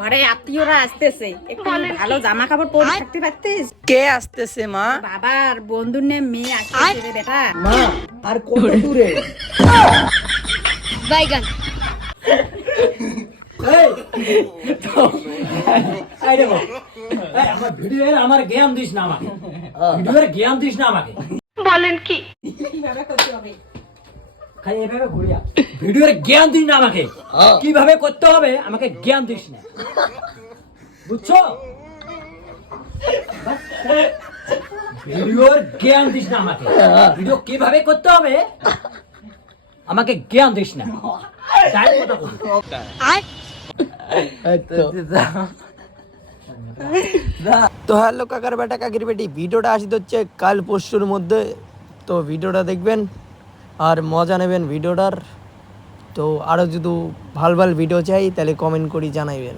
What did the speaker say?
ঘরে আত্মীয়রা আসতেছে, একটু ভালো জামা কাপড় পরে থাকতে পারতিস? কে আসতেছে মা? বাবার বন্ধুর নে মেয়ে আসতেছে রে বেটা। মা আর কত দূরে? বাইগান আমার ভিডিওর আমার জ্ঞান দিস না আমাকে, ভিডিওর জ্ঞান দিস না আমাকে। বলেন কি? কিভাবে করতে হবে? খালি এভাবে ঘুরিয়া ভিডিওর জ্ঞান দিস না আমাকে, কিভাবে করতে হবে আমাকে জ্ঞান দিস না, বুঝছো? ভিডিওর জ্ঞান দিস না আমাকে, ভিডিও কিভাবে করতে হবে আমাকে জ্ঞান দিস না, তাই কথা বলি। তো হ্যালো কাকার বেটা কাকির বেটি, ভিডিওটা আসতে হচ্ছে কাল পরশুর মধ্যে। তো ভিডিওটা দেখবেন আর মজা নেবেন ভিডিওটার। তো আরও যদি ভাল ভিডিও চাই তাহলে কমেন্ট করে জানাইবেন।